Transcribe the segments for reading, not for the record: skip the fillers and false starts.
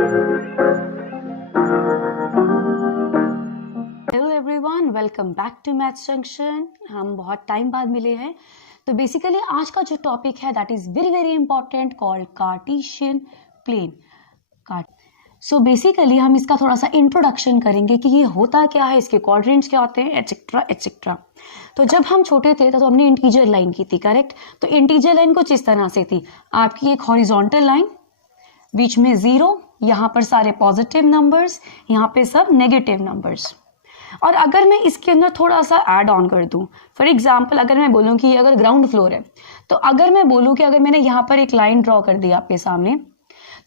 Hello everyone, welcome back to Maths Junction. हम बहुत time बाद मिले हैं। तो बेसिकली आज का जो टॉपिक है that is very very important, called Cartesian plane. So basically हम इसका थोड़ा सा इंट्रोडक्शन करेंगे कि ये होता क्या है, इसके क्वाड्रेंट्स क्या होते हैं, एटसेट्रा एटसेट्रा। तो जब हम छोटे थे तो हमने इंटीजर लाइन की थी, करेक्ट। तो इंटीजर लाइन कुछ इस तरह से थी, आपकी एक हॉरिजॉन्टल लाइन, बीच में जीरो, यहाँ पर सारे पॉजिटिव नंबर्स, यहाँ पे सब नेगेटिव नंबर्स। और अगर मैं इसके अंदर थोड़ा सा ऐड ऑन कर दूं, फॉर एग्जाम्पल अगर मैं बोलूं कि अगर ग्राउंड फ्लोर है, तो अगर मैं बोलूं कि अगर मैंने यहाँ पर एक लाइन ड्रॉ कर दी आपके सामने,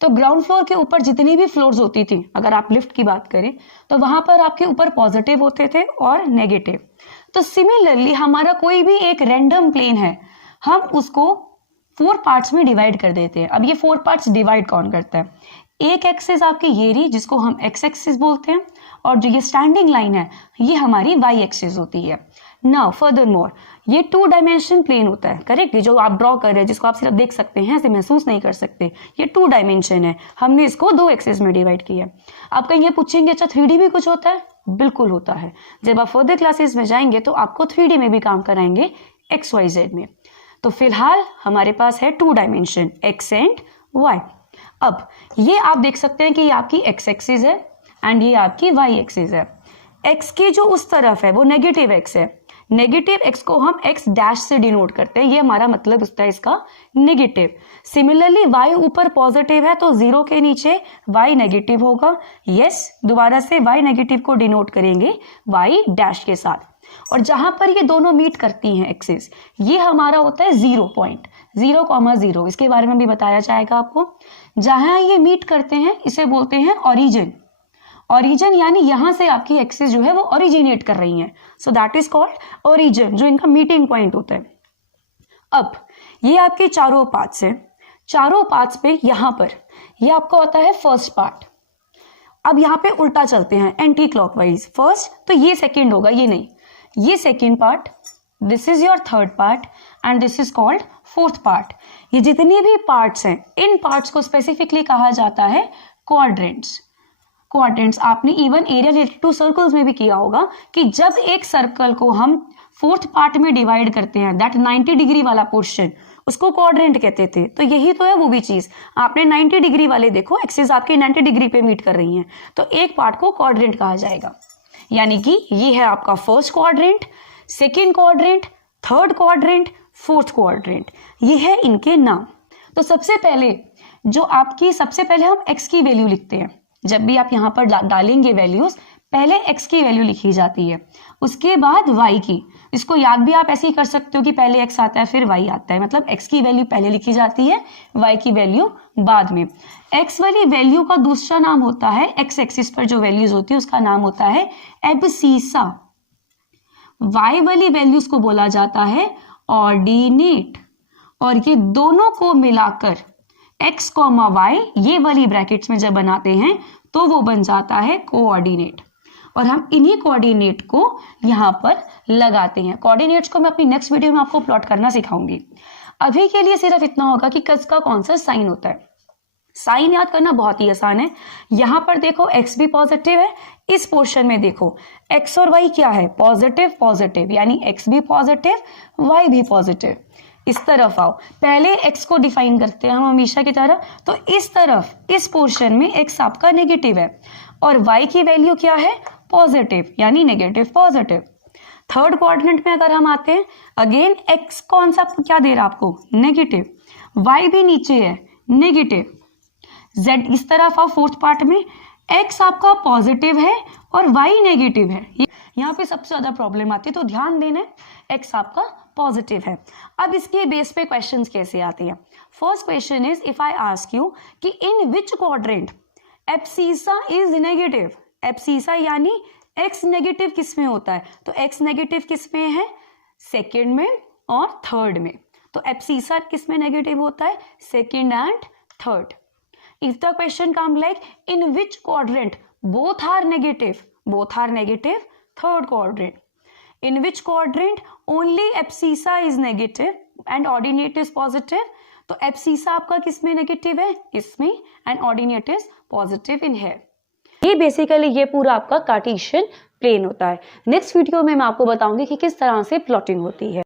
तो ग्राउंड फ्लोर के ऊपर जितनी भी फ्लोर्स होती थी, अगर आप लिफ्ट की बात करें तो वहां पर आपके ऊपर पॉजिटिव होते थे और नेगेटिव। तो सिमिलरली हमारा कोई भी एक रैंडम प्लेन है, हम उसको 4 पार्ट्स में डिवाइड कर देते हैं। अब ये 4 पार्ट्स डिवाइड कौन करता है? एक एक्सिस आपकी ये रही जिसको हम एक्स एक्सिस बोलते हैं, और जो ये स्टैंडिंग लाइन है ये हमारी वाई एक्सिस होती है। नाउ फर्दर मोर, ये 2 डायमेंशन प्लेन होता है, करेक्ट। जो आप ड्रॉ कर रहे हैं, जिसको आप सिर्फ देख सकते हैं, ऐसे महसूस नहीं कर सकते, ये 2 डायमेंशन है। हमने इसको 2 एक्सिस में डिवाइड किया। आप कहीं ये पूछेंगे अच्छा 3D भी कुछ होता है? बिल्कुल होता है। जब आप फर्दर क्लासेस में जाएंगे तो आपको 3D में भी काम कराएंगे, XYZ में। तो फिलहाल हमारे पास है 2 डायमेंशन, एक्स एंड वाई। अब ये आप देख सकते हैं कि ये आपकी एक्स एक्सिस है एंड ये आपकी वाई एक्सिस है। एक्स की जो उस तरफ है वो नेगेटिव एक्स है। नेगेटिव एक्स को हम एक्स डैश से डिनोट करते हैं, ये हमारा मतलब होता है इसका नेगेटिव। सिमिलरली वाई ऊपर पॉजिटिव है तो 0 के नीचे वाई नेगेटिव होगा। यस, दोबारा से वाई नेगेटिव को डिनोट करेंगे वाई डैश के साथ। और जहां पर ये दोनों मीट करती हैं एक्सिस, ये हमारा होता है 0 पॉइंट, 0,0। इसके बारे में भी बताया जाएगा आपको। जहां ये मीट करते हैं इसे बोलते हैं ओरिजिन। ओरिजिन यानी यहां से आपकी एक्सिस जो है वो ओरिजिनेट कर रही है, so that is called origin, जो इनका मीटिंग पॉइंट होता है। अब ये आपके चारों पार्ट्स हैं। चारों पार्ट्स पे यहां पर ये आपका होता है फर्स्ट पार्ट। अब यहाँ पे उल्टा चलते हैं, एंटी क्लॉकवाइज। फर्स्ट तो ये सेकेंड होगा, ये नहीं, ये second part, this is your third part and this is called fourth part. ये जितने भी पार्ट्स हैं, इन पार्ट्स को स्पेसिफिकली कहा जाता है क्वाड्रेंट्स। क्वाड्रेंट्स आपने even area related to circles में भी किया होगा कि जब एक सर्कल को हम 4th पार्ट में डिवाइड करते हैं, दैट 90 डिग्री वाला पोर्शन, उसको क्वाड्रेंट कहते थे। तो यही तो है वो भी चीज। आपने 90 डिग्री वाले देखो, एक्सिस आपके 90 डिग्री पे मीट कर रही हैं, तो एक पार्ट को क्वाड्रेंट कहा जाएगा। यानी कि ये है आपका first quadrant, second quadrant, third quadrant, fourth quadrant, ये है इनके नाम। तो सबसे पहले सबसे पहले हम एक्स की वैल्यू लिखते हैं। जब भी आप यहां पर डालेंगे वैल्यूज, पहले एक्स की वैल्यू लिखी जाती है, उसके बाद वाई की। इसको याद भी आप ऐसे ही कर सकते हो कि पहले एक्स आता है फिर वाई आता है, मतलब एक्स की वैल्यू पहले लिखी जाती है, वाई की वैल्यू बाद में। एक्स वाली वैल्यू का दूसरा नाम होता है, एक्स एक्सिस पर जो वैल्यूज होती है उसका नाम होता है एब्सीसा। वाई वाली वैल्यूज को बोला जाता है ऑर्डिनेट। और ये दोनों को मिलाकर एक्स कॉमा वाई, ये वाली ब्रैकेट्स में जब बनाते हैं तो वो बन जाता है कोऑर्डिनेट। और हम इन्हीं कोऑर्डिनेट को यहां पर लगाते हैं। कोऑर्डिनेट्स को मैं अपनी नेक्स्ट वीडियो में आपको प्लॉट करना सिखाऊंगी। अभी के लिए सिर्फ इतना होगा कि किसका कौन सा साइन होता है। साइन याद करना बहुत ही आसान है। यहां पर देखो एक्स भी पॉजिटिव है, इस पोर्शन में देखो एक्स और वाई क्या है, पॉजिटिव पॉजिटिव, यानी एक्स भी पॉजिटिव वाई भी पॉजिटिव। इस तरफ आओ, पहले एक्स को डिफाइन करते हैं हम हमेशा की तरह। तो इस तरफ इस पोर्शन में एक्स आपका नेगेटिव है और वाई की वैल्यू क्या है, पॉजिटिव, यानी नेगेटिव पॉजिटिव। थर्ड क्वाड्रेंट में अगर हम आते हैं, अगेन एक्स कौन सा क्या दे रहा है आपको, नेगेटिव, वाई भी नीचे है नेगेटिव, जेड इस तरफ आओ। फोर्थ पार्ट में एक्स आपका पॉजिटिव है और वाई नेगेटिव है। यहाँ पे सबसे ज्यादा प्रॉब्लम आती है, तो ध्यान देना है, एक्स आपका पॉजिटिव है। अब इसके बेस पे क्वेश्चंस कैसे आते हैं। First question is, if I ask you कि in which quadrant abscissa is negative. Abscissa यानी एक्स नेगेटिव किस में होता है, तो एक्स नेगेटिव किस में है, सेकेंड में और थर्ड में। तो एब्सीसा किस में नेगेटिव होता है, second and third. If the question come like in which quadrant both are negative, third quadrant. In which quadrant only abscissa is negative and ordinate is positive, तो abscissa आपका किसमें negative है, इसमें, and ordinate is positive in here. ये basically ये पूरा आपका Cartesian plane होता है। नेक्स्ट वीडियो में मैं आपको बताऊंगी कि किस तरह से प्लॉटिंग होती है।